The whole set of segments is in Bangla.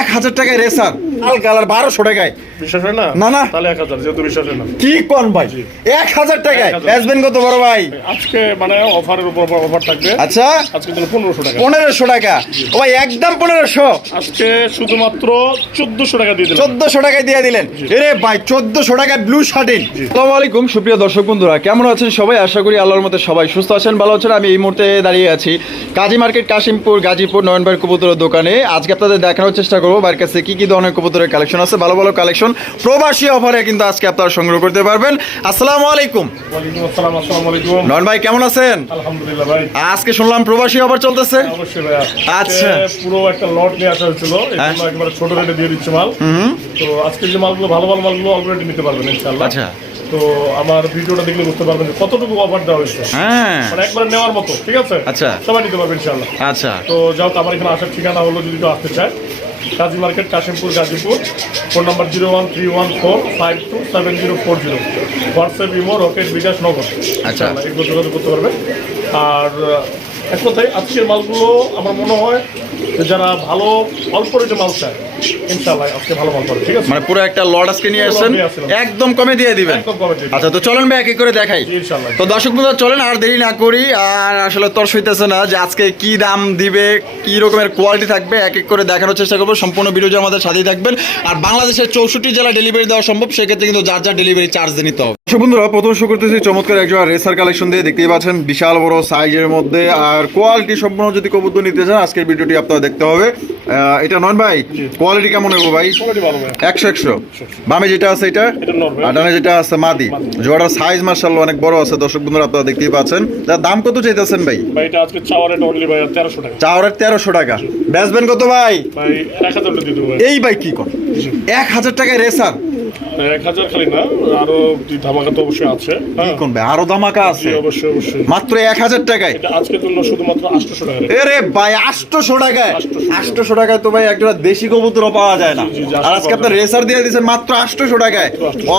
এক হাজার টাকায় রেসার লাল কালার বারোশো টাকায়। বিশ্বাস হয় না? না, না। তাহলে এক হাজার যেহেতু বিশ্বাস হয় না। কি কোন ভাই? এক হাজার টাকায়। 1000 কত বড় ভাই? আজকে মানে অফারের উপর অফার থাকবে। আচ্ছা। আজকে পনেরোশো টাকা। পনেরোশো টাকা। ও ভাই একদম পনেরোশো। আজকে শুধুমাত্র চোদ্দশো টাকা দিয়ে চোদ্দশো টাকায় দিয়ে দিলেন। এরে ভাই চোদ্দশো টাকায় ব্লু শার্টিন আসসালামু আলাইকুম সুপ্রিয় দর্শক বন্ধুরা। কেমন আছেন সবাই? আশা করি আল্লাহর মতো সবাই সুস্থ আছেন ভালো আছেন। আমি এই মুহূর্তে দাঁড়িয়ে আছি কাজী মার্কেট কাশিমপুর গাজীপুর নয়নবার কবুতরের দোকানে। আজকে আপনাদের দেখানোর চেষ্টা করব। বাড়ির কাছে কি কি ধরনের কবুতরের কালেকশন আছে? ভালো ভালো কালেকশন প্রবাসী অফারে কিন্তু আজকে আপনারা সংগ্রহ করতে পারবেন। আসসালামু আলাইকুম। নয়ন ভাই কেমন আছেন? আলহামদুলিল্লাহ ভাই। আজকে শুনলাম প্রবাসী অফার চলতেছে। আচ্ছা। পুরো একটা লট নিয়ে আসা হয়েছিল। হ্যাঁ। একেবারে ছোট রেটে দিয়ে দিচ্ছে মাল। তো আজকে যে মালগুলো ভালো ভালো মালগুলো অল্প রেটে নিতে পারবেন ইনশাআল্লাহ। আচ্ছা। তো আমার ভিডিওটা দেখলে বুঝতে পারবেন কতটুকু অফার দেওয়া হয়েছে। হ্যাঁ। মানে একবারে নেওয়ার মতো ঠিক আছে? আচ্ছা। সবাই নিতে পারবেন ইনশাআল্লাহ। আচ্ছা। তো যাও তো আমার এখানে আসার ঠিকানা হলো যদি কেউ আসতে চায়। Kazi market Kashimpur Gazipur. Phone number zero one three one four five two seven zero four zero. WhatsApp imo Rocket bKash Nagad আচ্ছা। এগুলো যোগাযোগ করতে পারবেন আর এক কথায় আজকের মালগুলো আমার মনে হয় যে যারা ভালো অল্প রেটে মাল চায় ইনশাল্লাহ আজকে ভালো মাল পাবে ঠিক আছে? মানে পুরো একটা লড আজকে নিয়ে আসছেন একদম কমে দিয়ে দিবেন। আচ্ছা তো চলেন ভাই এক এক করে দেখাই। তো দর্শক বন্ধু চলেন আর দেরি না করি আর আসলে তর সইতেছে না যে আজকে কি দাম দিবে কি রকমের কোয়ালিটি থাকবে এক এক করে দেখানোর চেষ্টা করব। সম্পূর্ণ ভিডিও আমাদের সাথেই থাকবেন। আর বাংলাদেশের চৌষট্টি জেলা ডেলিভারি দেওয়া সম্ভব সেক্ষেত্রে কিন্তু যার যার ডেলিভারি চার্জ দিয়ে নিতে হবে। দর্শক বন্ধুরা প্রথম শো করতেছি চমৎকার একজন রেসার কালেকশন দিয়ে। দেখতেই পাচ্ছেন বিশাল বড় সাইজের মধ্যে। আর কোয়ালিটি সম্পূর্ণ যদি কবুতর নিতে চান আজকের ভিডিওটি আপনারা দেখতে হবে। এটা নন ভাই কোয়ালিটি কেমন হবে ভাই? একশো একশো। বামে যেটা আছে এটা? ডানে যেটা আছে মাদি। জোয়ার সাইজ মার্শাল অনেক বড় আছে দর্শক বন্ধুরা আপনারা দেখতেই পাচ্ছেন। তার দাম কত চাইতেছেন ভাই? চাওয়ার তেরোশো টাকা। চাওয়ারের তেরোশো টাকা। বেচবেন কত ভাই? এই ভাই কি কর? এক হাজার টাকায় রেসার। এক হাজার খালি না আরও ধামাকা তো অবশ্যই আছে। কি হ্যাঁ। কোন ভাই আরও দামাকা জি, আছে? অবশ্যই অবশ্যই। মাত্র এক হাজার টাকায়? এটা জন্য শুধুমাত্র আটশোশো টাকা এরে ভাই আটশোশো টাকায়? 800 টাকায় তো ভাই একটা দেশি কবুতরও পাওয়া যায় না। জি, জি, আর আজকে আপনার রেসার দিয়ে দিচ্ছেন মাত্র আটশোশো টাকায়।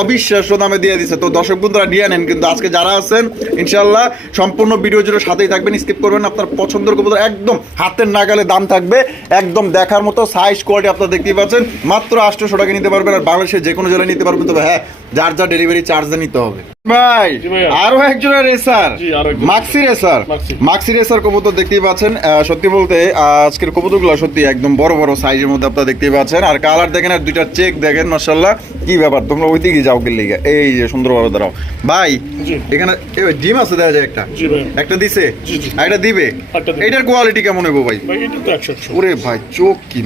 অবিশ্বাস্য দামে দিয়ে দিচ্ছে তো দর্শক বন্ধুরা নিয়ে নেন কিন্তু আজকে যারা আছেন ইনশাল্লাহ সম্পূর্ণ ভিডিও জুড়ে সাথেই থাকবেন স্কিপ করবেন আপনার পছন্দের কবুতর একদম হাতের নাগালে দাম থাকবে। একদম দেখার মতো সাইজ কোয়ালিটি আপনারা দেখতেই পাচ্ছেন। মাত্র আটশোশো টাকা নিতে পারবেন আর বাংলাদেশের যে কোনো জেলায় নিতে পারবেন তবে হ্যাঁ যার যার ডেলিভারি চার্জ নিতে হবে। ভাই আরও একজনের racer. Maxi racer maxi. Maxi racer কবুতর দেখতেই পাচ্ছেন। সত্যি বলতে আজকের কবুতরগুলো সত্যি একদম বড় বড় সাইজের মধ্যে আপনারা দেখতেই পাচ্ছেন। আর কালার দেখেন আর দুইটা চেক দেখেন মার্শাল্লাহ কি ব্যাপার তোমরা ওই দিকে যাও গেলে এই যে সুন্দর বড় দাঁড়াও। ভাই এখানে ডিম আছে যায় একটা? একটা দিছে? একটা দিবে? এটার কোয়ালিটি কেমন হইব ভাই? ওরে ভাই চোখ কি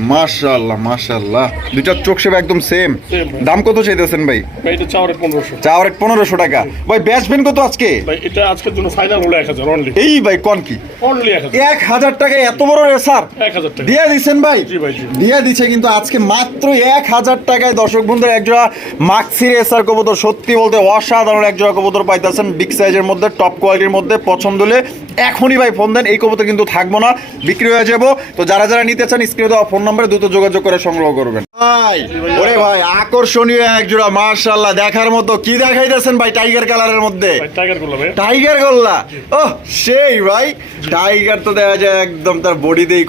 দুইটার চোখ সেবা একদম সেম দাম কত চাইতেছেন ভাই? ভাই চাওয়ার চাওয়ার এক পনেরোশো টাকা। ভাই বেচবেন কত আজকে? ভাই এটা আজকের জন্য ফাইনাল হলো এক হাজার অনলি এই ভাই কন কি? অনলি টাকায় এত বড় রেসার এক হাজার টাকা। দিয়ে ভাই? জি ভাই, দিয়ে কিন্তু আজকে মাত্র এক হাজার টাকায় দর্শক বন্ধুরা একজোড়া মাক্সি রেসার কবুতর সত্যি বলতে অসাধারণ একজোড়া কবুতর পাইতেছেন বিগ সাইজের মধ্যে টপ কোয়ালিটির মধ্যে। পছন্দ হলে এখনই ভাই ফোন দেন এই কবুতর কিন্তু থাকব না বিক্রি হয়ে যাব। তো যারা যারা নিতে চান স্ক্রিনে দেওয়া ফোন নাম্বারে দ্রুত যোগাযোগ করে সংগ্রহ করবেন। ভাই। ওরে ভাই আকর্ষণীয় একজোড়া মার্শাল্লাহ দেখার মতো কি দেখাইতেছেন ভাই টাইগার কালারের মধ্যে? টাইগার গোল্লা ও সেই ভাই। টাইগার তো দেখা যায় একদম তার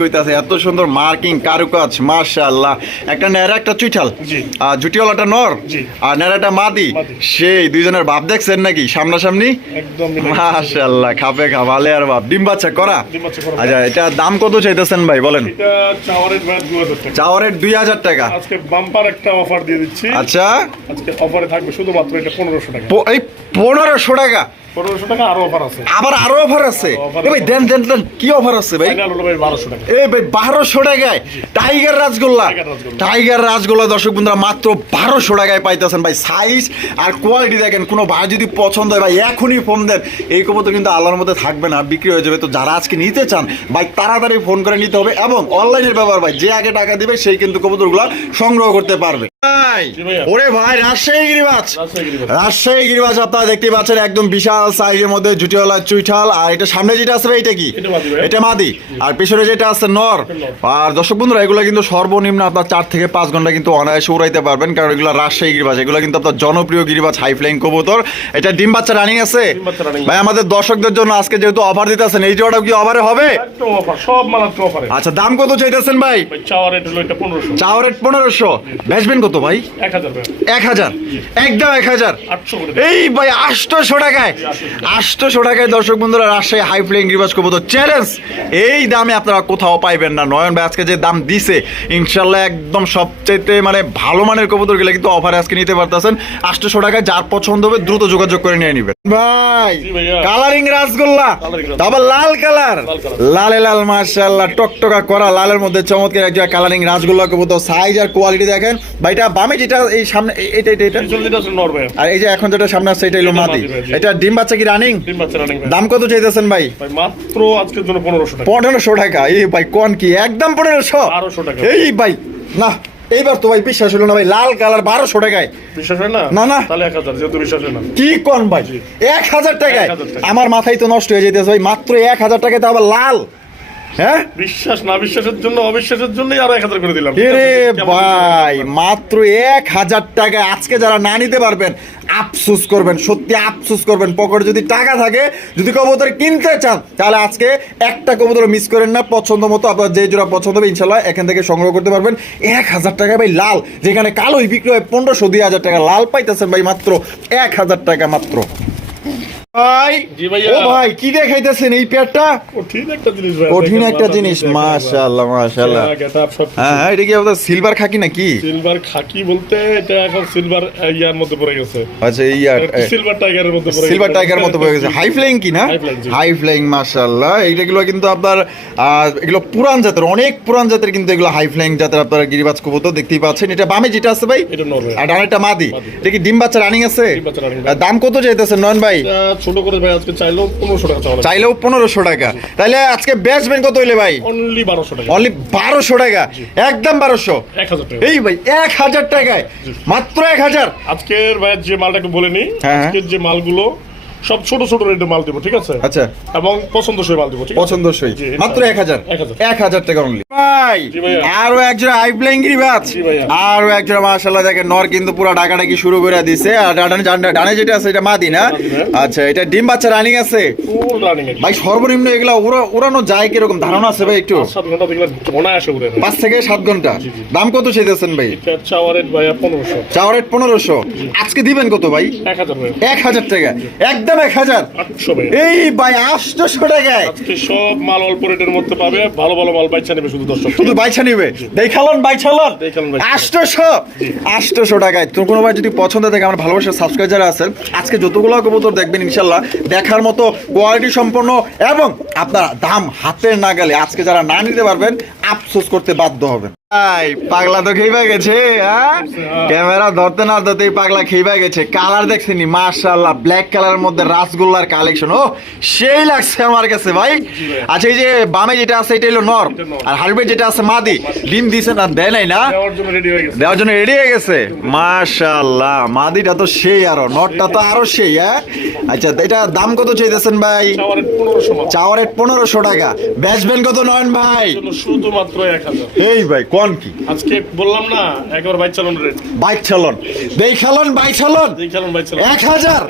কইতাছে। এত সুন্দর মার্কিং কারুকাজ মাশাআল্লাহ। একটা একটা চুইঠাল। আর জুটিওয়ালাটা নর। আর মাদি। সেই দুইজনের বাপ দেখছেন নাকি? সামনাসামনি? মাশাআল্লাহ খাপে খা ভালে আর বাপ। ডিম বাচ্চা করা। আচ্ছা এটা দাম কত চাইতেছেন ভাই? বলেন। চাওয়ারের দুই হাজার টাকা। আজকে বাম্পার একটা অফার দিয়ে দিচ্ছি। আচ্ছা। আজকে অফারে থাকবে শুধুমাত্র এটা পনেরোশো টাকা। এই পনেরোশো টাকা। পনেরোশো টাকা আরও অফার আছে। আবার আরও অফার আছে? এ ভাই দেন দেন দেন কি অফার আছে ভাই? ভাই বারোশো টাকা। এই ভাই বারোশো টাকায় টাইগার রাজগোল্লা টাইগার রাজগোল্লা। টাইগার দর্শক বন্ধুরা মাত্র বারোশো টাকায় পাইতেছেন ভাই। সাইজ আর কোয়ালিটি দেখেন কোনো ভাই যদি পছন্দ হয় ভাই এখনই ফোন দেন। এই কবুতর কিন্তু আল্লাহর মধ্যে থাকবে না বিক্রি হয়ে যাবে। তো যারা আজকে নিতে চান ভাই তাড়াতাড়ি ফোন করে নিতে হবে এবং অনলাইনের ব্যবহার ভাই যে আগে টাকা দিবে সেই কিন্তু কবুতরগুলো সংগ্রহ করতে পারবে। ওরে ভাই রাজশাহী গিরিবাজ। রাজশাহী গিরিবাজ। আপনারা দেখতে পাচ্ছেন একদম বিশাল সাইজের মধ্যে জুটিওয়ালা চুইঠাল। আর এটা সামনে যেটা আছে এটা কি? এটা মাদি ভাই। এটা মাদি। আর পিছনে যেটা আছে নর। আর দর্শক বন্ধুরা এগুলো কিন্তু সর্বনিম্ন আপনার চার থেকে পাঁচ ঘণ্টা কিন্তু অনায়াসে উড়াইতে পারবেন কারণ এগুলো রাজশাহী গিরিবাজ। এগুলো কিন্তু আপনার জনপ্রিয় গিরিবাজ হাই ফ্লাইং কবুতর। এটা ডিম বাচ্চা রানিং আছে। ভাই আমাদের দর্শকদের জন্য আজকে যেহেতু অফার দিতেছেন এই জোড়াটা কি অফারে হবে? আচ্ছা দাম কত চাইতেছেন ভাই? চাওয়ার রেট পনেরোশো। বেচবেন কত? ভাই? এক হাজার একদম এক হাজার। আটশো এই ভাই আটশোশো টাকায়। আটশোশো টাকায় দর্শক বন্ধুরা রাজশাহী হাই ফ্লেইং রিভার্স কবুতর চ্যালেঞ্জ এই দামে আপনারা কোথাও পাইবেন না। নয়ন ভাই আজকে যে দাম দিছে ইনশাল্লাহ একদম সবচেয়ে মানে ভালো মানের কবুতর গেলে কিন্তু অফারে আজকে নিতে পারতেছেন। আটশোশো টাকায় যার পছন্দ হবে দ্রুত যোগাযোগ করে নিয়ে নিবেন। ভাই কালারিং রাসগোল্লা। তারপর লাল কালার লালে লাল মার্শাল্লাহ টকটকা করা। লালের মধ্যে চমৎকার একটা কালারিং রাসগোল্লা কবুতর। সাইজ আর কোয়ালিটি দেখেন। ভাইটা বামে যেটা এই সামনে এটা এটা এটা। আর এই যে এখন যেটা সামনে আছে এটা হলো মাদি। এটা ডিম বাচ্চা কি রানিং তিন বাচ্চা রানিং দাম কত চাইতেছেন ভাই? ভাই মাত্র আজকের জন্য পনেরোশো টাকা। পনেরোশো টাকা। এই ভাই কোন কি? একদম পনেরোশো? টাকা। এই ভাই না এইবার তো ভাই বিশ্বাস হলো না ভাই লাল কালার বারোশো টাকায়। বিশ্বাস হয় না? না, না। তাহলে এক হাজার যেহেতু বিশ্বাস হয় না। কি কোন ভাই? এক হাজার টাকায়। আমার মাথায় তো নষ্ট হয়ে যেতেছে ভাই মাত্র এক হাজার টাকায় তো আবার লাল। হ্যাঁ? বিশ্বাস না বিশ্বাসের জন্য অবিশ্বাসের জন্যই আরও এক হাজার করে দিলাম। এরে ভাই মাত্র এক হাজার টাকায় আজকে যারা না নিতে পারবেন আফসুস করবেন সত্যি আফসুস করবেন। পকেটে যদি টাকা থাকে যদি কবুতর কিনতে চান তাহলে আজকে একটা কবুতর মিস করেন না। পছন্দ মতো আপনার যে জোড়া পছন্দ হবে ইনশাল্লাহ এখান থেকে সংগ্রহ করতে পারবেন। এক হাজার টাকা ভাই লাল যেখানে কালোই বিক্রি হয় পনেরোশো দুই হাজার টাকা লাল পাইতেছেন ভাই মাত্র এক হাজার টাকা মাত্র। ভাই। ও ভাই কি দেখাইতেছেন এই পেয়ারটা? কঠিন একটা জিনিস ভাই কঠিন একটা জিনিস মাশাআল্লাহ মাশাআল্লাহ। হ্যাঁ হ্যাঁ, এটা কি আপনার সিলভার খাকি নাকি? সিলভার খাকি বলতে এটা এখন সিলভার ইয়ার মধ্যে পড়ে গেছে। আচ্ছা এই সিলভার টাইগারের মধ্যে পড়ে সিলভার টাইগার মতো হয়ে গেছে। হাই ফ্লাইং কি না। হাই ফ্লাইং মাশাআল্লাহ। এইগুলো কিন্তু আপনার এগুলো পুরান জাতের অনেক পুরান জাতের কিন্তু এগুলো হাই ফ্লাইং জাতের আপনার গিরিবাজ কবুতর দেখতেই পাচ্ছেন। এটা বামে যেটা আছে ভাই? এটা নরওয়ে। আর ডানেরটা মাদি। এটা কি ডিম বাচ্চা রানিং আছে? দাম কত চাইতেছেন নয়ন ভাই? ছোট করে ভাই আজকে চাইলেও পনেরোশো টাকা চাওয়া চাইলেও পনেরোশো টাকা। তাহলে আজকে বেচবেন কত হইলে ভাই? অনলি বারোশো টাকা। অনলি বারোশো টাকা। একদম বারোশো। এক হাজার টাকা। এই ভাই এক হাজার টাকায়। মাত্র এক হাজার। আজকের ভাই যে মালটা একটু বলে নি হ্যাঁ। আজকের যে মালগুলো সব ছোট ছোট রেটে মাল দিব ঠিক আছে? আচ্ছা। এবং পছন্দসই মাল দিব ঠিক আছে? পছন্দসই। মাত্র এক হাজার। এক হাজার। এক হাজার টাকা অনলি ভাই আরও একজোড়া আইপ্লেইং গিরিবাজ জি আরও একজোড়া মাশাআল্লাহ দেখেন নর কিন্তু পুরো ডাকাডাকি শুরু করে দিছে। আর ডানে ডানে- ডানে যেটা আছে এটা মাদি না। আচ্ছা এটা ডিম বাচ্চা রানিং আছে? ফুল রানিং ভাই সর্বনিম্ন এগুলা উড়া- উড়ানো যায় কীরকম? ধারণা আছে ভাই একটু? সাত ঘণ্টা দেখলে মনে আসে উড়ে পাঁচ থেকে সাত ঘণ্টা। দাম কত চাইতেছেন ভাই? চাওয়ার রেট ভাইয়া পনেরোশো। চাওয়ার রেট পনেরোশো। ভাই দিবেন কত ভাই? এক হাজার ভাইয়া। এক হাজার টাকা। একদম এক হাজার। এই ভাই আটশোশো টাকায়। আজকে সব মাল অল্প রেটের মধ্যে পাবে। ভালো ভালো মাল বাইচা নেবে শুধু দর্শক। শুধু বাইছা নিবে? দেখালন বাইছালন দেখালন বাইছালন। আটশোশো আটশোশো টাকায়। তো কোনো ভাই যদি পছন্দ থাকে আমার ভালোবাসার সাবস্ক্রাইব যারা আছেন আজকে যতগুলো কবুতর দেখবেন ইনশাল্লাহ দেখার মতো কোয়ালিটি সম্পন্ন এবং আপনার দাম হাতের নাগালে আজকে যারা না নিতে পারবেন আফসোস করতে বাধ্য হবেন। ভাই পাগলা তো খেইবা গেছে হ্যাঁ? ক্যামেরা ধরতে না ধরতেই পাগলা খেইবা গেছে। কালার দেখছেনি মার্শাল্লাহ ব্ল্যাক কালারের মধ্যে রাসগোল্লার কালেকশন ও সেই লাগছে আমার কাছে ভাই। আচ্ছা এই যে বামে যেটা আছে এটা হলো নর। আর হারবে যেটা আছে মাদি। ডিম দিছে না দেয় নাই না? দেওয়ার জন্য রেডি হয়ে গেছে। মাশাল্লাহ মাদিটা তো সেই আরও নটটা তো আরও সেই হ্যাঁ? আচ্ছা এটা দাম কত চাইতেছেন ভাই? চাওয়ার পনেরোশো টাকা। বেচবেন কত নয়ন ভাই? শুধুমাত্র এক এই ভাই কোন কি? আজকে বললাম না একবার বাইক চালানো রেট বাইক চালন। দেই খালন বাইক চালন। যেই খেলাম বাইক চালানো। এক হাজার।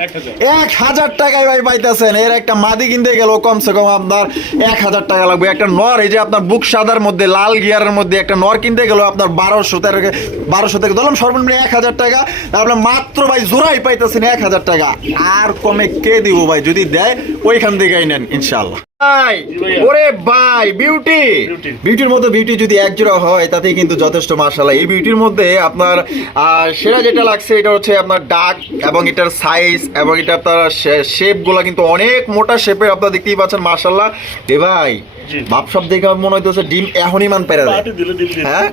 এক হাজার। টাকায় ভাই পাইতেছেন। এর একটা মাদি কিনতে গেল কমসে কম আপনার এক হাজার টাকা লাগবে। একটা নর এই যে আপনার বুক সাদার মধ্যে লাল গিয়ারের মধ্যে একটা নর কিনতে গেল আপনার বারোশো থেকে বারোশো থেকে ধরলাম সর্বনিম্ন এক হাজার টাকা। আপনার মাত্র ভাই জোড়াই পাইতেছেন এক হাজার টাকা। আর কমে কে দিব ভাই? যদি দেয় ওইখান থেকেই নেন ইনশাল্লাহ। ওরে ভাই বিউটি বিউটির মধ্যে বিউটি যদি এক জোড়া হয় তাতেই কিন্তু যথেষ্ট মার্শাল্লাহ এই বিউটির মধ্যে আপনার সেরা যেটা লাগছে এটা হচ্ছে আপনার ডাক এবং এটার সাইজ এবং এটা আপনার শেপগুলা কিন্তু অনেক মোটা শেপের আপনারা দেখতেই পাচ্ছেন মার্শাল্লাহ এ ভাই জি। ভাব সব দেখে আমার মনে হইতেছে ডিম এখনই মান পেরে হ্যাঁ।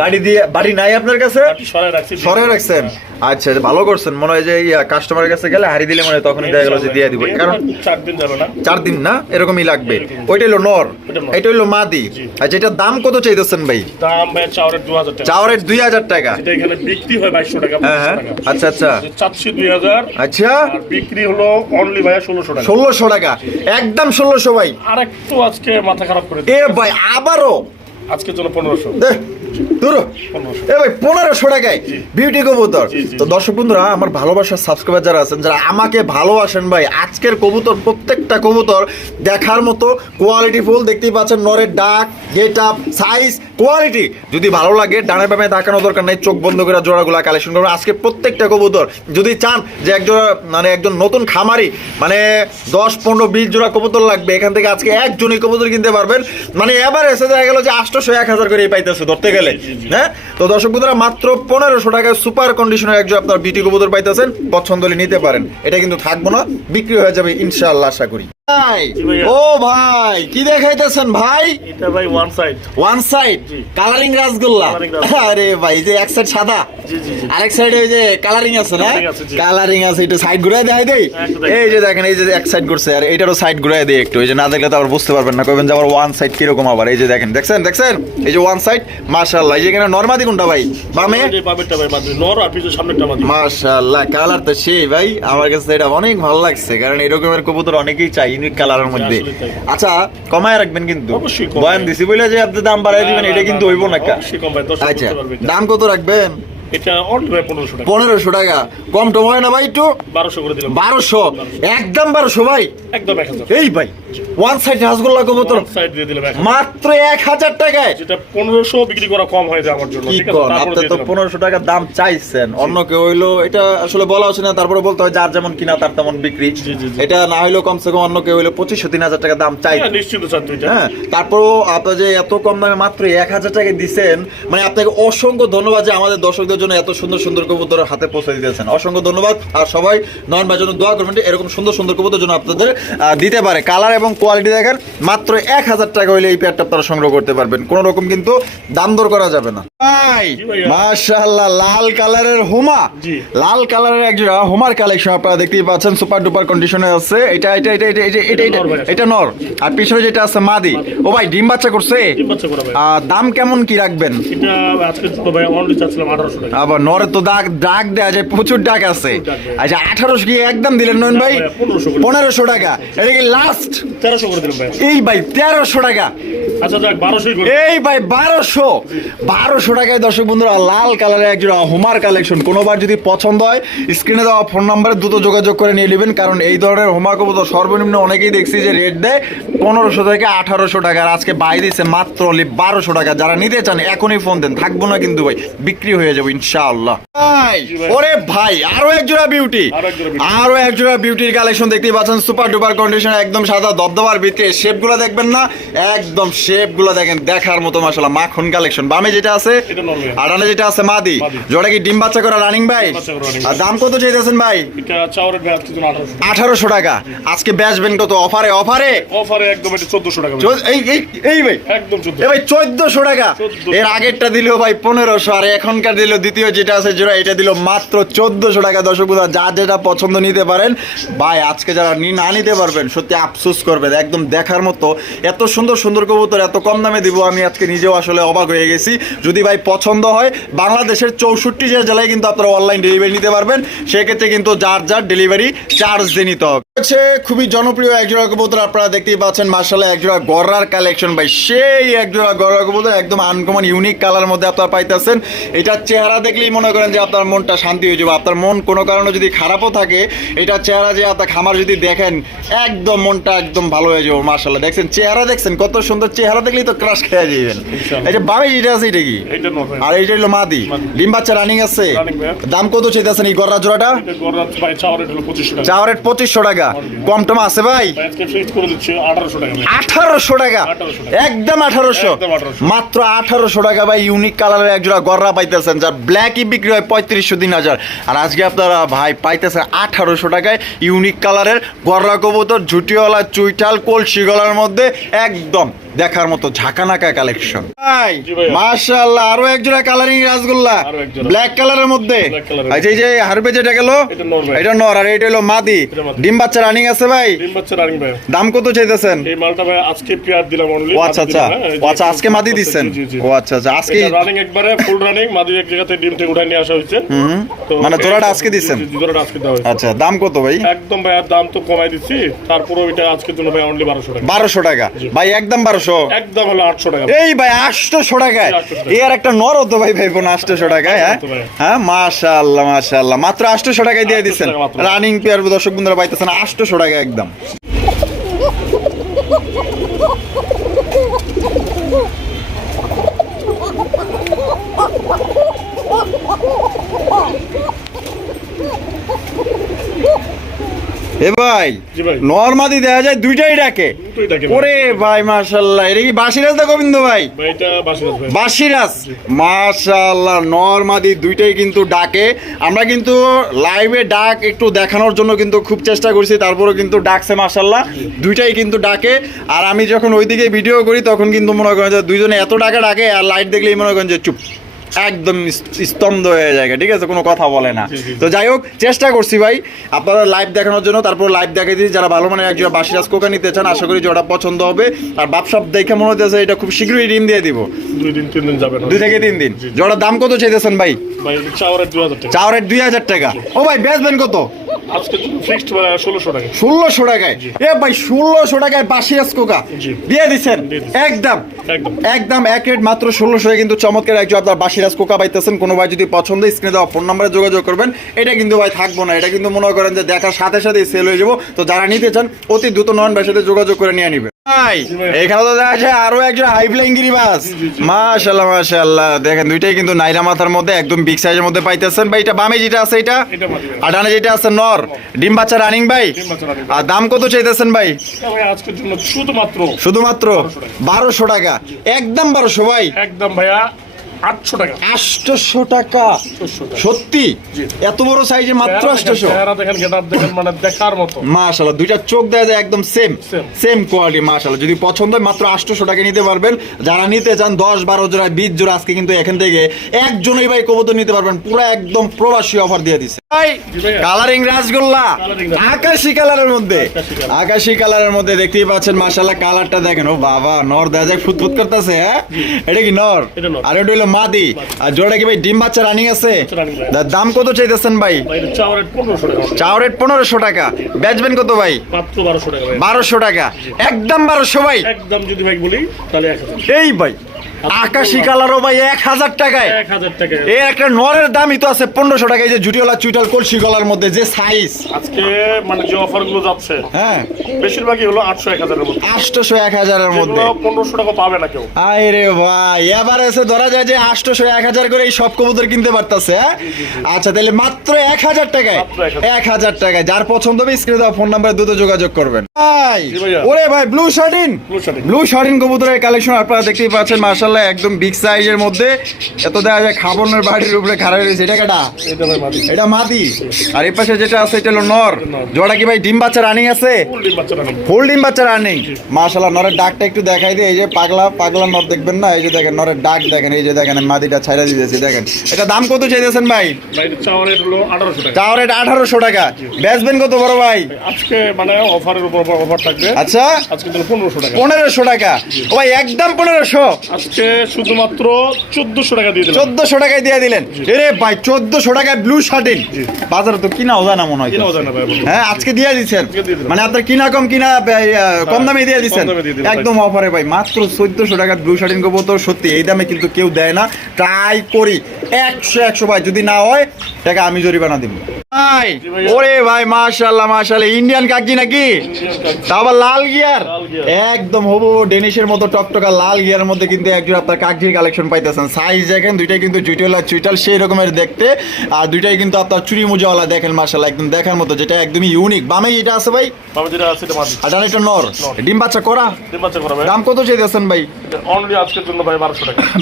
বাড়ি দিয়ে বাড়ি নাই আপনার কাছে? সরে রাখছেন? আচ্ছা ভালো করছেন। মনে হয় যে কাস্টমারের কাছে গেলে হারি দিলে মনে তখনই দেখা গেল যে দিয়ে দিব। কারণ চার দিন যাবে না। চার দিন না? এরকমই লাগবে। ওইটা হলো নর। এটা হলো মাদি। আচ্ছা এটার দাম কত চাইতেছেন ভাই? দাম ভাই চাওয়ারের দু হাজার টাকা। চাওয়ারের দুই হাজার টাকা। এটা এখানে বিক্রি হয় টাকা হ্যাঁ হ্যাঁ। আচ্ছা আচ্ছা। চাচ্ছি দুই হাজার আচ্ছা। বিক্রি হলো অনলি টাকা। ষোলোশো টাকা। একদম ষোলোশো ভাই। আর একটু আজকে মাথা খারাপ করে এ ভাই আবারও? আজকের জন্য পনেরোশো। এ ভাই পনেরোশো টাকায় বিউটি কবুতর। জি, জি। তো দর্শক বন্ধুরা আমার ভালোবাসার সাবস্ক্রাইবার যারা আছেন যারা আমাকে ভালোবাসেন ভাই আজকের কবুতর প্রত্যেকটা কবুতর দেখার মতো কোয়ালিটি ফুল দেখতেই পাচ্ছেন নরের ডাক গেট আপ সাইজ কোয়ালিটি যদি ভালো লাগে ডানে বামে তাকানো দরকার নাই চোখ বন্ধ করে জোড়াগুলা কালেকশন করবেন। আজকে প্রত্যেকটা কবুতর যদি চান যে একজন মানে একজন নতুন খামারি মানে দশ পনেরো বিশ জোড়া কবুতর লাগবে এখান থেকে আজকে একজনই কবুতর কিনতে পারবেন। মানে এবার এসে দেখা গেল যে আটশোশো এক হাজার করে পাইতেছে ধরতে গেলে। হ্যাঁ? তো দর্শক বন্ধুরা মাত্র পনেরোশো টাকায় সুপার কন্ডিশনের একজন আপনার বিটি কবুতর পাইতেছেন। পছন্দ হলে নিতে পারেন। এটা কিন্তু থাকব না বিক্রি হয়ে যাবে ইনশাআল্লাহ আশা করি। ভাই। ও ভাই কি দেখাইতেছেন ভাই? এটা ভাই one side one side colouring rasgulla? আরে ভাই যে এক সাইড সাদা। আরেক সাইডে ওই যে কালারিং আছে না। কালারিং আছে একটু সাইড ঘুরাই দেয় দেই। এই যে দেখেন এই যে এক সাইড ঘুরছে আর এটারও সাইড ঘুরাই একটু। এই যে না দেখলে তো আবার বুঝতে পারবেন না কইবেন যে আবার ওয়ান সাইড কীরকম আবার। এই যে দেখেন দেখছেন দেখছেন? এই যে ওয়ান সাইড মাশাআল্লাহ। এই যে এখানে নরমাদি কোনটা ভাই? বামে? যে বাবেরটা ভাই মাঝে নর আর পিছনে সামনেরটা মাঝে মাশাআল্লাহ কালার তো সেই ভাই। আমার কাছে এটা অনেক ভালো লাগছে কারণ এরকমের কবুতর অনেকেই চাই। ইউনিক কালারের মধ্যে। আচ্ছা কমায় রাখবেন কিন্তু। বয়ান দিছি বলে যে আপনি দাম বাড়াই দিবেন এটা কিন্তু হইব না আচ্ছা। দাম কত রাখবেন? এটা অনলি পনেরোশো টাকা। পনেরোশো টাকা। কম টম হয় না ভাই একটু? বারোশো করে দিলাম। বারোশো? একদম বারোশো ভাই? একদম এক হাজার। এই ভাই ওয়ান সাইড হাসগোল্লা কবুতর সাইড দিয়ে দিলাম মাত্র এক হাজার টাকায়। যেটা পনেরোশো বিক্রি করা কম হয়ে যায় আমার জন্য কি কর তারপরে আপনি তো পনেরোশো টাকা দাম চাইছেন। অন্য কেউ হইল এটা আসলে বলা হচ্ছে না তারপরে বলতে হয় যার যেমন কিনা তার তেমন বিক্রি। এটা না হইলেও কমসে কম অন্য কেউ হইল পঁচিশশো তিন হাজার টাকা দাম চাই। হ্যাঁ নিশ্চিত হ্যাঁ তারপরও আপনার যে এত কম দামে মাত্র এক হাজার টাকা দিচ্ছেন মানে আপনাকে অসংখ্য ধন্যবাদ যে আমাদের দর্শকদের জন্য এত সুন্দর সুন্দর কবুতর হাতে পৌঁছে দিতেছেন অসংখ্য ধন্যবাদ। আর সবাই নন ভাইয়ের জন্য দোয়া করবেন এরকম সুন্দর সুন্দর কবুতর জন্য আপনাদের দিতে পারে। কালার এবং কোয়ালিটি দেখেন মাত্র এক হাজার টাকা হইলে এই পেয়ারটা আপনারা সংগ্রহ করতে পারবেন। কোনো রকম কিন্তু দাম দর করা যাবে না। মাশাআল্লাহ লাল কালারের হুমা। লাল কালারের একজোড়া হুমার কালেকশন আপনারা দেখতেই পাচ্ছেন। সুপার ডুপার কন্ডিশনে আছে। এটা এটা এটা এটা এটা এটা এটা নর এটা নর। আর পিছনে যেটা আছে মাদি। ও ভাই ডিম বাচ্চা করছে? দাম কেমন কি রাখবেন? এটা আজকে তো ভাই অনলি চাচ্ছিলাম আঠারোশো টাকা। আবার নরে তো ডাক ডাক দেয়া যায় প্রচুর ডাক আছে। আচ্ছা আঠারোশো কি একদম দিলেন নয়ন ভাই? না ভাই, 1500 করে। পনেরোশো টাকা। এটা কি লাস্ট তেরোশো করে দিলাম ভাই এই ভাই তেরোশো টাকা। আচ্ছা এই ভাই বারোশো। বারোশো টাকায় দর্শক বন্ধুরা লাল কালারের একজন হোমার কালেকশন কোনোবার যদি পছন্দ হয় স্ক্রিনে দেওয়া ফোন নাম্বারে দ্রুত যোগাযোগ করে নিয়ে নেবেন কারণ এই ধরনের হোমা কবুতর সর্বনিম্ন অনেকেই দেখছি যে রেট দেয় পনেরোশো থেকে আঠারোশো টাকা আর আজকে বাই দিচ্ছে মাত্র বারোশো টাকা। যারা নিতে চান এখনই ফোন দেন। থাকব না কিন্তু ভাই বিক্রি হয়ে যাব। ইনশাআল্লাহ। ওরে ভাই আরও এক জোড়া বিউটি আরও এক জোড়া বিউটির কালেকশন দেখতেই পাচ্ছেন সুপার ডুপার কন্ডিশন একদম সাদা দবদবার ভিতরে। শেপগুলো দেখবেন না? একদম শেপগুলো দেখেন দেখার মতো মাসালা মাখন কালেকশন বামে যেটা আছে এটা নরমাল আর ডানে যেটা আছে মাদি। জোড়া কি ডিম বাচ্চা করা রানিং ভাই? আর দাম কত চাইতেছেন ভাই? আঠারোশো। টাকা। আজকে বেচবেন কত? অফারে অফারে? অফারে একদম এটা চোদ্দশো টাকা এই এই এই ভাই। একদম ভাই চোদ্দশো টাকা। এর আগেরটা দিল ভাই পনেরোশো আর এখনকার দিল দ্বিতীয় যেটা আছে জোড়া এটা দিল মাত্র চোদ্দশো টাকা। দর্শক বন্ধুরা, যার যেটা পছন্দ নিতে পারেন ভাই আজকে যারা নি- না নিতে পারবেন সত্যি আফসোস করবেন একদম দেখার মতো। এত সুন্দর সুন্দর কবুতর এত কম দামে দিব আমি আজকে নিজেও আসলে অবাক হয়ে গেছি। যদি ভাই পছন্দ হয় বাংলাদেশের চৌষট্টি জেলায় কিন্তু আপনারা অনলাইন ডেলিভারি নিতে পারবেন। সেক্ষেত্রে কিন্তু যার যার ডেলিভারি চার্জ দিয়ে নিতে হবে। হচ্ছে খুবই জনপ্রিয় একজোড়া কবুতর আপনারা দেখতেই পাচ্ছেন মার্শাল্লাহ একজোড়া গড়ার কালেকশন ভাই। সেই একজোড়া গড়ার কবুতর একদম আনকমন ইউনিক কালার মধ্যে আপনারা পাইতেছেন। এটা চেহারা দেখলেই মনে করেন যে আপনার মনটা শান্তি হয়ে যাবে। আপনার মন কোনো কারণে যদি খারাপও থাকে এটা চেহারা যে আপনার খামার যদি দেখেন একদম মনটা একদম ভালো হয়ে যাবে মার্শাল্লাহ দেখছেন চেহারা দেখছেন কত সুন্দর চেহারা দেখলেই তো ক্রাশ খেয়ে যাবেন। এই যে বামে যেটা আছে এটা কি? আর এইটা হলো মাদি। ডিম বাচ্চা রানিং আছে। দাম কত চাইতেছেন এই গড়া জোড়াটা? এটা চাওয়ার রেট পঁচিশশো টাকা। কম টম আছে ভাই? আঠারোশো টাকা ভাই। আঠারোশো টাকা? 1800 টাকা। একদম আঠারোশো? মাত্র আঠারোশো টাকা ভাই ইউনিক কালারের একজোড়া গররা পাইতেছেন যার ব্ল্যাকই বিক্রি হয় পঁয়ত্রিশশো তিন হাজার। আর আজকে আপনারা ভাই পাইতেছেন আঠারোশো টাকায় ইউনিক কালারের গররা কবুতর ঝুটিওয়ালা চুইটাল কলসি গলার মধ্যে একদম দেখার মতো ঝাঁকানাকা কালেকশন ভাই মাশাআল্লাহ আরও একজোড়া কালারিং রাসগোল্লা আরও এক জোড়া। ব্ল্যাক কালারের মধ্যে। আচ্ছা এই যে হারবে যেটা গেল এটা নর এটা আর এটা হলো মাদি। ডিম বাচ্চা রানিং আছে ভাই। ডিম বাচ্চা রানিং ভাই। দাম কত চাইতেছেন? এই মালটা ভাই আজকে পেয়ার দিলাম অনলি ও আচ্ছা আচ্ছা। ও আচ্ছা আজকে মাদি জি ও আচ্ছা আচ্ছা আজকে রানিং একবারে ফুল রানিং মাদি এক জায়গাতে ডিম থেকে উঠাই নিয়ে আসা হয়েছে। তো মানে জোড়াটা আজকে জি, জোড়াটা আজকে হয়েছে। আচ্ছা দাম কত ভাই? একদম ভাই আর দাম তো কমাই দিচ্ছি। তারপরে আজকের জন্য ভাই অনলি বারোশো টাকা। বারোশো টাকা। ভাই একদম বারোশো একদম হলো আটশো টাকা। এই ভাই আটশোশো টাকায়। 800 টাকা। এর একটা ভাই ভাই বোন আটশোশো টাকায় হ্যাঁ। হ্যাঁ মাত্র আটশোশো টাকায় দিয়ে 800 দিচ্ছেন। রানিং পেয়ার দর্শক বন্ধুরা পাইতেছেন আটশোশো টাকা একদম। এ ভাই নর্মাদি দেখা যায় দুইটাই ডাকে। ওরে ভাই মাশাআল্লাহ এটা কি বাসিরাজ দা গোবিন্দ ভাই? বাসিরাজ মাশাআল্লাহ নরমাদি দুইটাই কিন্তু ডাকে। আমরা কিন্তু লাইভে ডাক একটু দেখানোর জন্য কিন্তু খুব চেষ্টা করছি তারপরেও কিন্তু ডাকছে মাশাআল্লাহ দুইটাই কিন্তু ডাকে। আর আমি যখন ওইদিকে ভিডিও করি তখন কিন্তু মনে করেন যে দুইজনে এত ডাকে ডাকে আর লাইট দেখলেই মনে করেন যে চুপ। একদম স- স্তব্ধ হয়ে যায় ঠিক আছে? কোনো কথা বলে না। তো যাই হোক চেষ্টা করছি ভাই। আপনারা লাইভ দেখানোর জন্য তারপর লাইভ দেখাই দিচ্ছি যারা ভালো মানের একজন বাসিরাজ কোকা নিতে চান আশা করি যে ওটা পছন্দ হবে। আর বাপসাপ দেখে মনে হতেছে এটা খুব শীঘ্রই ঋণ দিয়ে দিব। দুই দিন তিন দিন যাবে দুই থেকে তিন দিন। জোড়ার দাম কত চাইতেছেন ভাই? চাওয়ারের দুই হাজার টাকা। ও ভাই বেচবেন কত? ষোলোশো টাকায়। এ ভাই ষোলোশো টাকায় বাসিরাজ কোকা? দিয়ে দিচ্ছেন একদম। একদম। একদম এক রেট মাত্র ষোলোশো কিন্তু চমৎকার একজন আপনার বাসিরাজ কোকা পাইতেছেন কোনো ভাই যদি পছন্দ স্ক্রিনে দেওয়া ফোন নাম্বারে যোগাযোগ করবেন। এটা কিন্তু ভাই থাকব না এটা কিন্তু মনে করেন যে দেখার সাথে সাথে সেল হয়ে যাব। তো যারা নিতে চান অতি দ্রুত নয়ন ভাইয়ের সাথে যোগাযোগ করে নিয়ে নিবে ভাই এখানে তো দেখা যায় আরও একজন হাই ফ্লাইং গিরিবাস। মাশাল্লাহ মাশাল্লাহ দেখেন দুইটাই কিন্তু নাইরা মাথার মধ্যে একদম বিগ সাইজের মধ্যে পাইতেছেন। ভাই এটা বামে যেটা আছে এটা। আর ডানে যেটা আছে নর। ডিম বাচ্চা রানিং ভাই। আর দাম কত চাইতেছেন ভাই? এটা ভাই আজকের জন্য শুধুমাত্র শুধুমাত্র বারোশো টাকা। একদম বারোশো ভাই। একদম ভাইয়া। আটশো টাকা। আটশোশো টাকা? সত্যি? এত বড় সাইজের মাত্র আটশোশো দেখেন গেট দেখেন মানে দেখার মতো। মাশাল্লাহ দুইটা চোখ দেওয়া যায় একদম সেম সেম কোয়ালিটি মাশাল্লাহ যদি পছন্দ হয় মাত্র আটশোশো টাকা নিতে পারবেন। যারা নিতে চান দশ বারো জোড়া বিশ জোড়া আজকে কিন্তু এখান থেকে একজনই ভাই কবুতর নিতে পারবেন। পুরো একদম প্রবাসী অফার দিয়ে দিছে। কালারিং রাসগোল্লা। আকাশি কালারের মধ্যে। আকাশি কালারের মধ্যে দেখতেই পাচ্ছেন মাশাল্লাহ কালারটা দেখেন। ও বাবা নর দেখা যায় ফুটফুট করতেছে হ্যাঁ? এটা কি নর। আর এটা হলো মাদি। আর জোড়া কি ভাই ডিম বাচ্চা রানিং আছে? দাম কত চাইতেছেন ভাই? চাওয়ার পনেরোশো টাকা। চাও রেট পনেরোশো টাকা। বেচবেন কত ভাই? বারোশো টাকা বারোশো টাকা। একদম বারোশো ভাই। একদম যদি ভাই বলি তাহলে এই ভাই আকাশি কালারও ভাই এক হাজার টাকায়। এক হাজার এই একটা নরের দামই তো আছে পনেরোশো টাকায় যে জুটিওয়ালা চুইটাল কলসি গলার মধ্যে যে সাইজ আজকে মানে যে অফারগুলো যাচ্ছে হ্যাঁ। বেশিরভাগই হলো আটশো এক হাজারের মধ্যে। আটশোশো এক হাজারের মধ্যে। পনেরোশো টাকা পাবে না কেউ। আয় রে ভাই এবার এসে ধরা যায় যে আটশোশো এক হাজার করে এই সব কবুতর কিনতে পারতেছে হ্যাঁ? আচ্ছা তাহলে মাত্র এক হাজার টাকায় এক হাজার। টাকায়। যার পছন্দ হবে স্ক্রিনে দেওয়া ফোন নাম্বারে দ্রুত যোগাযোগ করবেন। ভাই ওরে ভাই ব্লু শার্টিন। ব্লু শার্টিন কবুতরের কালেকশন আপনারা দেখতেই পাচ্ছেন মার্শাল্লাহ একদম বিগ সাইজের মধ্যে। এত দেখা যায় খাবনের বাড়ির উপরে খারাপ রয়েছে। এটা কেটা? এটা মাদি। আর এই পাশে যেটা আছে এটা হলো নর। জোড়া কি ভাই ডিম বাচ্চা রানিং আছে? ফুল ডিম বাচ্চা রানিং মাশাল্লাহ নরের ডাকটা একটু দেখাই দিই। এই যে পাগলা পাগলা নর দেখবেন না? এই যে দেখেন নরের ডাক দেখেন। এই যে দেখেন মাদিটা ছাইড়া দিতেছি দেখেন। এটা দাম কত চাইতেছেন ভাই? ভাই এটা হলো আঠারোশো টাকা। চাও রেট আঠারোশো টাকা। বেচবেন কত বড় ভাই? আজকে মানে অফারের উপর অফার থাকবে। আচ্ছা। আজকে তাহলে পনেরোশো টাকা। পনেরোশো টাকা। ও ভাই একদম পনেরোশো। আজকে শুধুমাত্র চোদ্দশো টাকা দিয়ে দিলাম। চোদ্দশো টাকায় দিয়ে দিলেন। এরে ভাই চোদ্দশো টাকায় ব্লু শার্টিন বাজারে তো জানা মনে হয় তো। কিনাও ভাই হ্যাঁ আজকে দিয়ে দিচ্ছেন আজকে দিয়ে দিলাম। মানে আপনার কিনা কম কিনা কম দামে দিয়ে দিচ্ছেন কম দামে দিয়ে দিলাম, একদম অফারে ভাই মাত্র চোদ্দশো টাকার ব্লু শার্টিন কবো তো সত্যি এই দামে কিন্তু কেউ দেয় না। ট্রাই করি। একশো একশো ভাই যদি না হয় টাকা আমি জরিমানা দিব। ভাই। ওরে ভাই মাশাআল্লাহ মাশাআল্লাহ ইন্ডিয়ান কাকি নাকি? তা আবার লাল গিয়ার লাল গিয়ার। একদম হবু ডেনিশের মতো টকটকা লাল গিয়ার মধ্যে কিন্তু একজন আপনার কাকজির কালেকশন পাইতেছেন সাইজ দেখেন দুইটাই কিন্তু জুইটাল চুইটাল সেই রকমের দেখতে। আর দুইটাই কিন্তু আপনার চুরি মুজাওয়ালা দেখেন মাশাআল্লাহ একদম দেখার মতো যেটা একদমই ইউনিক বামে এটা আছে ভাই? বাবা যেটা আছে এটা মাদি। আর ডান একটা নর। ডিম বাচ্চা করা? তিন বাচ্চা করা ভাই। দাম কত চাইতেছেন ভাই? অনলি আজকের জন্য ভাই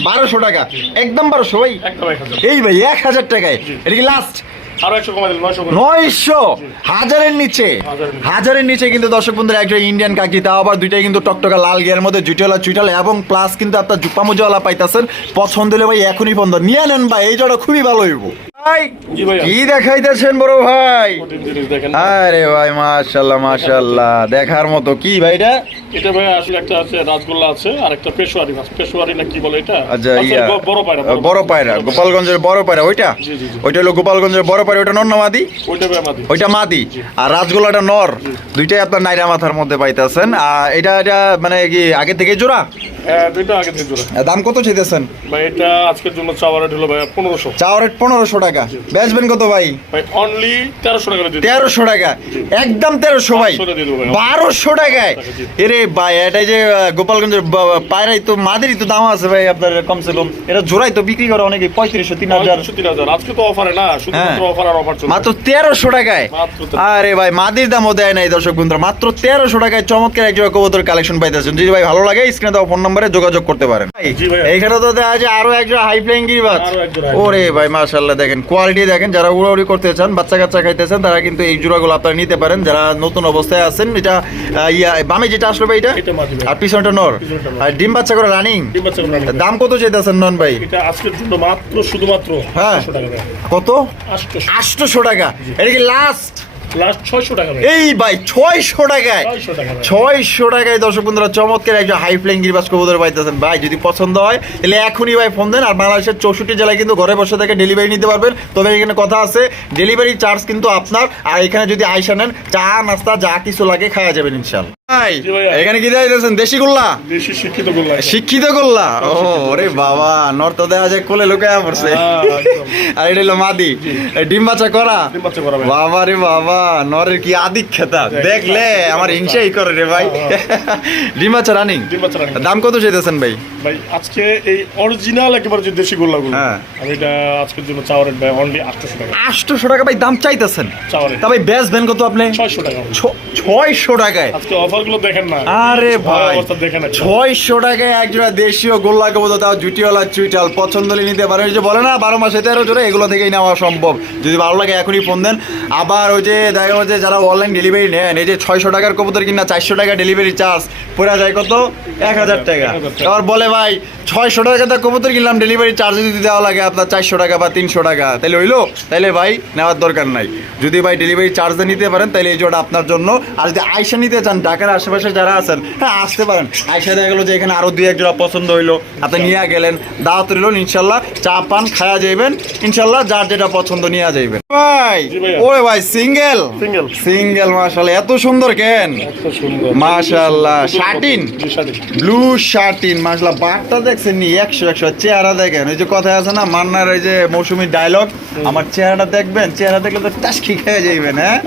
বারোশো টাকা। একদম বারোশো ভাই? একদম এই ভাই এক হাজার টাকায়। এটা কি লাস্ট নয়শো হাজারের নিচে হাজারের নিচে। কিন্তু দর্শক বন্ধুরা একজন ইন্ডিয়ান কাকি তাও আবার দুইটাই কিন্তু টকটকা লাল গিয়ার মধ্যে চুইটাল এবং প্লাস কিন্তু আপনার জুপা মুজওয়ালা পাইতাছেন পছন্দ হলে ভাই এখনই বন্ধ নিয়ে নেন ভাই এই জোড়া খুবই ভালো হইব। কি দেখাইতেছেন বড় ভাই? কঠিন জিনিস দেখেন আরে ভাই মাশাল্লাহ মাশাল্লাহ দেখার মতো কি ভাই এটা? এটা ভাই আসলে একটা আছে রাজগোল্লা আছে আর একটা পেশোয়ারি মাছ। পেশোয়ারি না কি বলে এটা? আচ্ছা আচ্ছা, ইয়া বড় পায়রা বড় পায়রা। গোপালগঞ্জের বড় পায়রা ওইটা। ওইটা হলো গোপালগঞ্জের বড় পায়রা ওইটা নর না মাদি? ওইটা মাদি। আর রাজগোলাটা নর? দুইটাই আপনার নাইরা মাথার মধ্যে পাইতেছেন। আর এটা এটা মানে কি আগে থেকে জোড়া? দুইটা আগে থেকে জোড়া দাম কত চাইতেছেন? ভাই এটা আজকের জন্য চাওয়ার রেট হলো ভাই পনেরোশো। চাওয়ার রেট পনেরোশো টাকা। বেচবেন কত ভাই? ভাই অনলি তেরোশো টাকা তেরোশো টাকা। একদম তেরোশো ভাই। বারোশো টাকায়। এরে ভাই এটাই যে গোপালগঞ্জের পায়রাই তো মাদেরই তো দাম আছে ভাই আপনার কমসে কম। এটা জোড়াই তো বিক্রি করে অনেকে পঁয়ত্রিশশো তিন হাজার। তিন হাজার। আজকে তো অফারে না শুধুমাত্র হ্যাঁ। অফার আর অফার মাত্র তেরোশো টাকায়। আরে ভাই মাদির দামও দেয় নাই দর্শক বন্ধুরা। মাত্র তেরোশো টাকায় চমৎকার একজোড়া কবুতর কালেকশন পাইতেছেন। যদি ভাই ভালো লাগে স্ক্রিনে দেওয়া ফোন নম্বরে যোগাযোগ করতে পারেন। এইখানে তো দেখা যায় আরও একজন হাই ফ্লাইং গিরিবাজ ওরে ভাই মাশাল্লাহ দেখেন কোয়ালিটি দেখেন যারা উড়াউড়ি করতে চান বাচ্চা কাচ্চা খাইতেছেন তারা কিন্তু এই জোড়াগুলো আপনারা নিতে পারেন। যারা নতুন অবস্থায় আছেন এটা ইয়া বামে যেটা আসলো ভাই এটা। আর পিছনটা নর। আর ডিম বাচ্চা করে রানিং। দাম কত চাইতেছেন নন ভাই? এটা আজকের জন্য মাত্র শুধুমাত্র হ্যাঁ। কত। আটশোশো টাকা। এটা কি লাস্ট এই ভাই ছয়শো টাকায়। ছয়শো টাকায় দর্শক বন্ধুরা চমৎকার একটা হাই ফ্লাইং গিরবাস কবুতর পাইতেছেন। ভাই যদি পছন্দ হয় তাহলে এখনই ভাই ফোন দেন। আর বাংলাদেশের চৌষট্টি জেলায় কিন্তু ঘরে বসে থেকে ডেলিভারি নিতে পারবেন। তবে এখানে কথা আছে ডেলিভারি চার্জ কিন্তু আপনার। আর এখানে যদি আইসা নেন চা নাস্তা যা কিছু লাগে খাওয়া যাবেন ইনশাল্লাহ এখানে কি দেশি গোল্লা? শিক্ষিত গোল্লা। ও ওরে বাবা নর তো দেখা যায় কোলে লুকায়া পড়ছে। হ্যাঁ, আর এটা হলো মাদি। ডিম বাচ্চা করা। বাবা রে বাবা। নরের কি আদিক খেতা? দেখলে আমার হিংসাই করে রে ভাই। ডিম রানিং বাচ্চা running। দাম কত চাইতেছেন ভাই? ভাই আজকে এই অরিজিনাল একেবারে যে দেশি গোল্লাগুলো হ্যাঁ। আমি এটা আজকের জন্য চাওয়ার রেট ভাই অনলি আটশোশো টাকা। আটশোশো টাকা ভাই দাম চাইতেছেন? চাওয়ার তা ভাই বেচবেন কত আপনি? ছয়শো টাকা। ছ- ছয়শো টাকায়? আজকে দেখেন না। আরে ভাই দেখেন না। ছয়শো টাকায় একজোড়া দেশীয় গোল্লা কবুতর তাও জুটিওয়ালা চুইটাল পছন্দ নিতে পারেন। যে বলে না বারো মাসে তেরো জোড়া এগুলো থেকেই নেওয়া সম্ভব। যদি ভালো লাগে এখনই ফোন দেন। আবার ওই যে দেখা যাচ্ছে যারা অনলাইন ডেলিভারি নেন এই যে ছয়শো টাকার কবুতর কিনা চারশো টাকা ডেলিভারি চার্জ পড়ে যায় কত? এক হাজার টাকা। আবার বলে ভাই ছয়শো টাকা দিয়ে কবুতর কিনলাম ডেলিভারি চার্জ যদি দেওয়া লাগে আপনার চারশো টাকা বা তিনশো টাকা। তাহলে হইল? তাহলে ভাই নেওয়ার দরকার নাই। যদি ভাই ডেলিভারি চার্জ নিতে পারেন তাহলে এই জোড়া আপনার জন্য। আর যদি আয়সা নিতে চান ঢাকার আশেপাশে যারা আছেন হ্যাঁ আসতে পারেন। আয়সা দেখা গেলো যে এখানে আরও দুই এক জোড়া পছন্দ হইল। আপনি নিয়ে গেলেন দাওয়াত রইল ইনশাল্লাহ চা পান খায়া যাইবেন। ইনশাল্লাহ যার যেটা পছন্দ নিয়ে যাইবেন। ভাই ওরে ভাই সিঙ্গেল Single। সিঙ্গেল মাশাল্লাহ এত সুন্দর কেন? মাশাআল্লাহ, শার্টিন? ব্লু বাঘটা দেখছেন নি? একশো একশো। চেহারা দেখেন। ওই যে কথা আছে না মান্নার যে মৌসুমী ডায়লগ আমার চেহারাটা দেখবেন? চেহারা দেখলে তো টাসকি খেয়ে যাইবেন হ্যাঁ?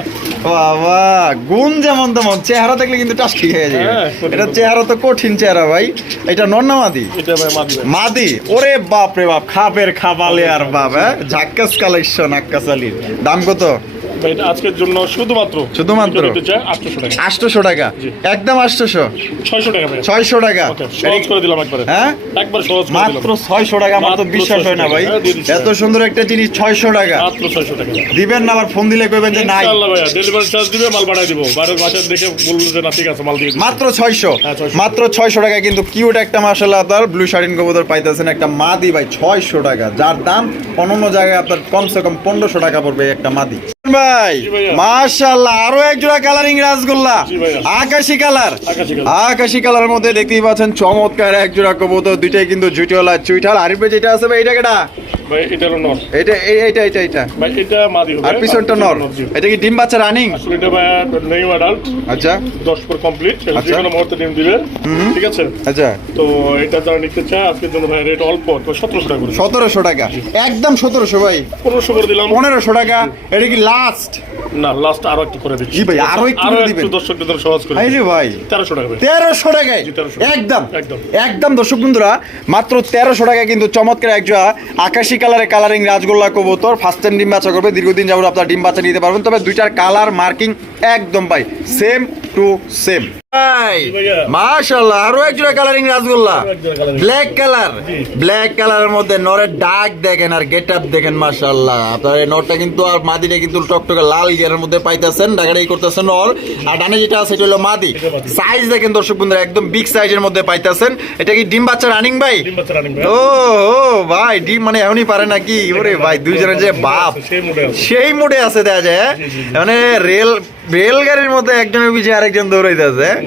বাবা গুণ যেমন তেমন। চেহারা দেখলে কিন্তু টাসকি খেয়ে যাবে হ্যাঁ, এটা চেহারা তো কঠিন চেহারা ভাই। এটা ভাই মাদি মাদি? ওরে বাপ রে বাপ খাপের খাবালে আর বাপ হ্যাঁ? ঝাক্কাস কালেকশন আক্কাসালির দাম কত? এটা আজকের জন্য শুধুমাত্র শুধুমাত্র? এটা নিতে চাই আটশোশো টাকা। আটশোশো টাকা। জি। একদম আটশোশো। ছয়শো টাকা ছয়শো টাকা। সহজ করে দিলাম একবারে। হ্যাঁ? একবার সহজ মাত্র ছয়শো টাকা মাত্র বিশ্বাস হয় না ভাই। টাকা, দিয়ে দিচ্ছি। এত সুন্দর একটা জিনিস ছয়শো টাকা। মাত্র ছয়শো টাকা দিবেন না আবার ফোন দিলে কইবেন যে নাই। ডেলিভারি চার্জ দিবে মাল পাঠাই দিব। বাইরের বাসায় দেখে বলব যে না ঠিক আছে মাল দিয়ে মাত্র ছয়শো। হ্যাঁ, 600 মাত্র ছয়শো টাকা কিন্তু কিউট একটা আপনার ব্লু শার্টিন কবুতর পাইতেছেন একটা মাদি ভাই ছয়শো টাকা। যার দাম অন্যান্য জায়গায় আপনার কমসে কম পনেরোশো টাকা পড়বে একটা মাদি। ভাই। আরও এক জোড়া কালারিং রাসগোল্লা। আকাশি কালার। আকাশি কালার। মধ্যে দেখতেই পাচ্ছেন চমৎকার এক জোড়া কবুতর দুইটাই কিন্তু জুটিওয়ালা চুইঠাল। আরিফে যেটা আছে ভাই এটা কেটা ভাই এটা হলো নর। এটা এটা এটা ভাই এটা মাদি হবে। আর পিছনটা নর। এটা কি ডিম বাচ্চা রানিং? আসলে এটা ভাই নিউ অ্যাডাল্ট আচ্ছা। দশ পর কমপ্লিট যে আচ্ছা। কোনো মুহূর্তে ডিম দিবে ঠিক আছে? আচ্ছা। তো এটা যারা নিতে চায় আজকের জন্য ভাই রেট অল্প তো টাকা টাকা। একদম সতেরোশো ভাই। পনেরোশো করে দিলাম। পনেরোশো টাকা। এটা কি লাস্ট না লাস্ট আরও একটু করে দিচ্ছি। জি ভাই, আরও একটু করে দিবেন। জন্য সহজ করে ভাই ভাই। 1300 টাকা ভাই তেরোশো টাকায়? একদম। একদম। দর্শক বন্ধুরা মাত্র তেরোশো টাকায় কিন্তু চমৎকার একজোড়া আকাশি কালারের কালারিং রাজগোল্লা কবুতর ফার্স্ট টাইম ডিম বাচ্চা করবে। দীর্ঘদিন যাব আপনার ডিম বাচ্চা নিতে পারবেন। তবে দুইটার কালার মার্কিং একদম ভাই সেম টু সেম মাশাআল্লাহ আরও একজোড়া কালারিং ব্ল্যাক কালার ব্ল্যাক কালারের মধ্যে নরের ডাক দেখেন আর গেট আপ দেখেন মাশাআল্লাহ। আপনার এই নরটা কিন্তু আর মাদিটা কিন্তু টকটকে লাল গিয়ারের মধ্যে পাইতেছেন ডাকাডাকি করতেছেন নর। আর ডানে যেটা আছে সেটা হলো মাদি। সাইজ দেখেন দর্শক বন্ধুরা একদম বিগ সাইজের মধ্যে পাইতেছেন। এটা কি ডিম বাচ্চা রানিং ভাই? ও ও ভাই ডিম মানে এমনই পারে নাকি ওরে ভাই দুইজনের যে বাপ। সেই মুডে আছে। দেখা যায় হ্যাঁ? মানে রেল রেলগাড়ির মধ্যে একজনের পিছিয়ে আরেকজন দৌড়াইতেছে তা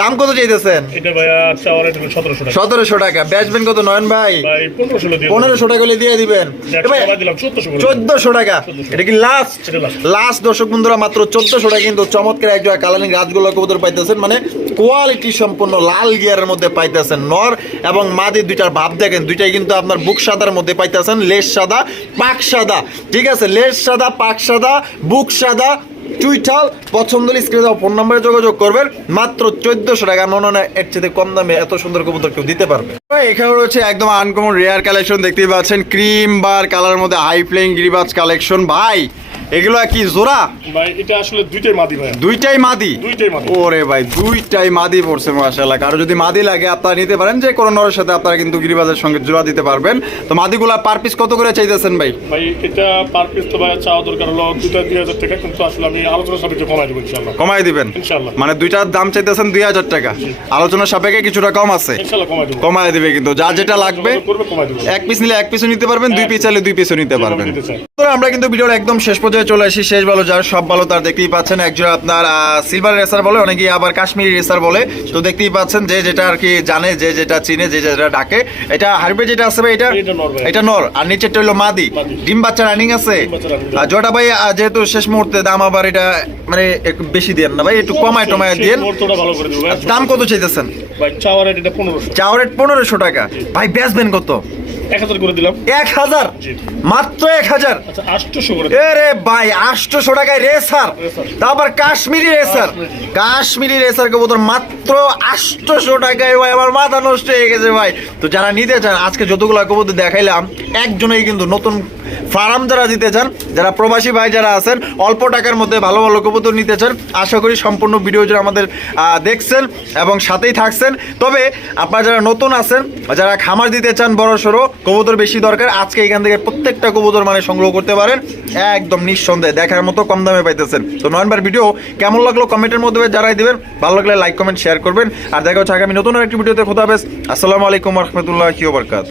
দাম কত চাইতেছেন? এটা সতেরোশো টাকা। বেচবেন কত নয়ন ভাই? পনেরোশো টাকা হলে দিয়ে দিবেন। চোদ্দশো টাকা। এটা কি লাস্ট লাস্ট দর্শক বন্ধুরা মাত্র চোদ্দশো টাকা কিন্তু চমৎকার একজন কালারিং গাছগুলো কবুতর পাইতেছেন। মানে কোয়ালিটি সম্পূর্ণ লাল গিয়ারের মধ্যে পাইতেছেন নর এবং মাদি দুইটার ভাব দেখেন। দুইটাই কিন্তু আপনার বুক সাদার মধ্যে পাইতেছেন। লেস সাদা পাক সাদা। ঠিক আছে? লেস সাদা পাক সাদা বুক সাদা চুইঠাল পছন্দ স্ক্রিনে দেওয়া ফোন নাম্বারে যোগাযোগ করবেন। মাত্র চোদ্দশো টাকা। মনে হয় এর চেয়ে কম দামে এত সুন্দর কবুতর কেউ দিতে পারবে। এখানে রয়েছে একদম আনকমন রেয়ার কালেকশন দেখতেই পাচ্ছেন। ক্রিম বার কালার মধ্যে হাই ফ্লেইং গিরিবাজ কালেকশন ভাই এগুলো কি জোড়া? ভাই এটা আসলে দুইটাই মাদি ভাইয়া। দুইটাই মাদি? দুইটাই মাদি। ওরে ভাই দুইটাই মাদি পড়ছে মাশাআল্লাহ। কারও যদি মাদি লাগে আপনারা নিতে পারেন। যে কোনো নরের সাথে আপনারা কিন্তু গিরিবাজের সঙ্গে জোড়া দিতে পারবেন। তো মাদিগুলা পার পিস কত করে চাইতেছেন ভাই? ভাই এটা পার পিস তো চাওয়া দরকার হলো দুইটা দুই হাজার টাকা কিন্তু আসলে আমি আলোচনা সাপেক্ষে কমাই দেবো ইনশাল্লাহ কমাই দিবেন? ইনশাল্লাহ। মানে দুইটার দাম চাইতেছেন দুই হাজার টাকা। আলোচনা সাপেক্ষে কিছুটা কম আছে। ইনশাল্লাহ কমাই দেবো। কমায় দিবে কিন্তু যা যেটা লাগবে। কমাই এক পিস নিলে এক পিসও নিতে পারবেন দুই পিস চাইলে দুই পিসও নিতে পারবেন। আমরা কিন্তু ভিডিওর একদম শেষ পর্যায়ে চলে আসি শেষ ভালো যার সব ভালো তার দেখতেই পাচ্ছেন। একজন আপনার সিলভার রেসার বলে অনেকে আবার কাশ্মীরি রেসার বলে। তো দেখতেই পাচ্ছেন যে যেটা আর কি জানে যে যেটা চিনে যে যেটা ডাকে। এটা হারবে যেটা আছে ভাই এটা? এটা নর আর নিচেরটা হলো মাদি। ডিম বাচ্চা রানিং আছে। আর জটা ভাই যেহেতু শেষ মুহূর্তে দাম আবার এটা মানে একটু বেশি দেন না ভাই একটু কমায় টমায় দেন। দাম কত চাইতেছেন? ভাই চাওয়ার রেট পনেরোশো। টাকা। ভাই বেচবেন কত? এক হাজার করে দিলাম। এক হাজার? মাত্র এক হাজার? আচ্ছা আটশোশো করে এরে ভাই আটশোশো টাকায় রেসার। তারপর কাশ্মীরি রেসার। কাশ্মীরি। কাশ্মীরি রেসার কবুতর মাত্র আটশোশো টাকায় ভাই আমার মাথা নষ্ট হয়ে গেছে ভাই। তো যারা নিতে চান আজকে যতগুলো কবুতর দেখাইলাম একজনেই কিন্তু নতুন ফার্ম যারা দিতে চান যারা প্রবাসী ভাই যারা আছেন অল্প টাকার মধ্যে ভালো ভালো কবুতর নিতে চান আশা করি সম্পূর্ণ ভিডিও যারা আমাদের দেখছেন এবং সাথেই থাকছেন। তবে আপনারা যারা নতুন আছেন যারা খামার দিতে চান বড় সড়ো কবুতর বেশি দরকার। আজকে এখান থেকে প্রত্যেকটা কবুতর মানে সংগ্রহ করতে পারেন। একদম নিঃসন্দেহে দেখার মতো কম দামে পাইতেছেন। তো নয়নবার ভিডিও কেমন লাগল কমেন্টের মধ্যে জানাই দেবেন। ভালো লাগলে লাইক, কমেন্ট শেয়ার করবেন। আর দেখা হচ্ছে আগামী নতুন আরেকটি ভিডিওতে। খোদা হাফেজ। আসসালামু আলাইকুম রহমতুল্লাহ বরকাত